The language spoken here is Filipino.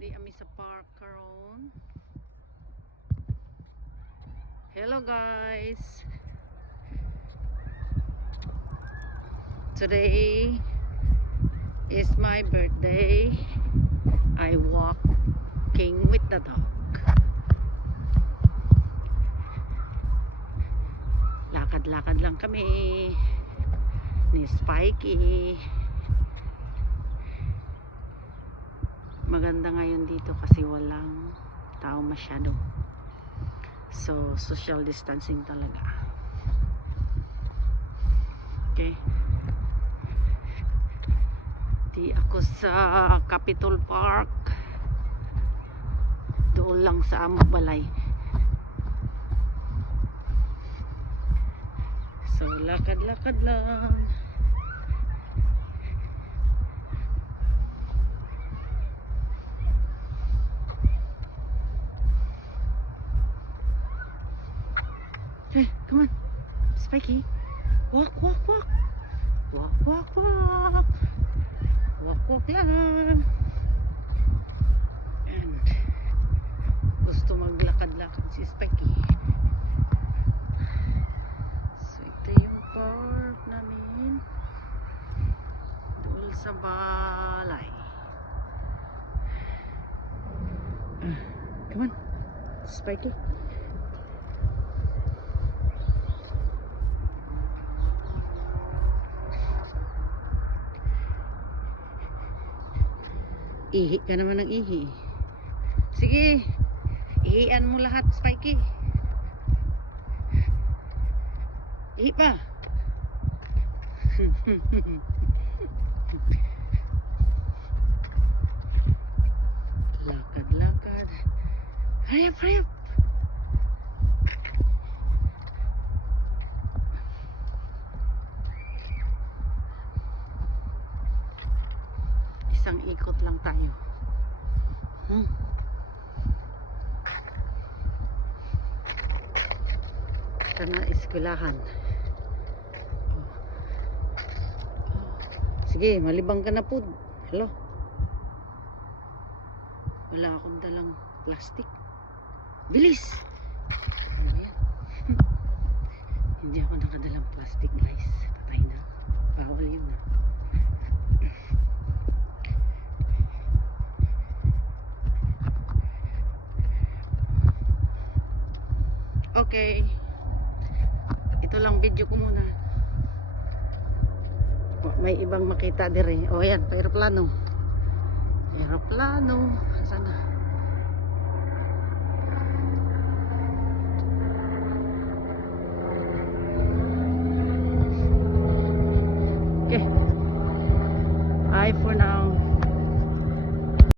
Di ami sa park karon. Hello guys. Today is my birthday. I walking with the dog. Lakad-lakad lang kami ni Spikey. Maganda ngayon dito kasi walang tao masyado. So, social distancing talaga. Okay. Di ako sa Capitol Park. Doon lang sa Mabalay. So, lakad-lakad lang. Hey, come on. Spikey. Walk, walk, walk. Walk, walk, walk. Walk, walk lang. And gusto maglakad-lakad si Spikey. So, ito yung park namin. Doon sa balay. Come on. Spikey. Ihi ka naman ng ihi. Sige, ihian mo lahat, Spikey. Ihi pa. Lakad-lakad. Hurry up, hurry up. Isang ikot lang tayo. Ito na eskwelahan. Sige, malibang ka na po. Hello. Wala akong dalang plastic. Bilis! Ano yan? Hindi ako nakadalang plastic, guys. Patay na. Bawal yun na. Okay. Ito lang video ko muna. May ibang makita dire. O yan, aeroplano. Aeroplano. Sana. Okay. Bye for now.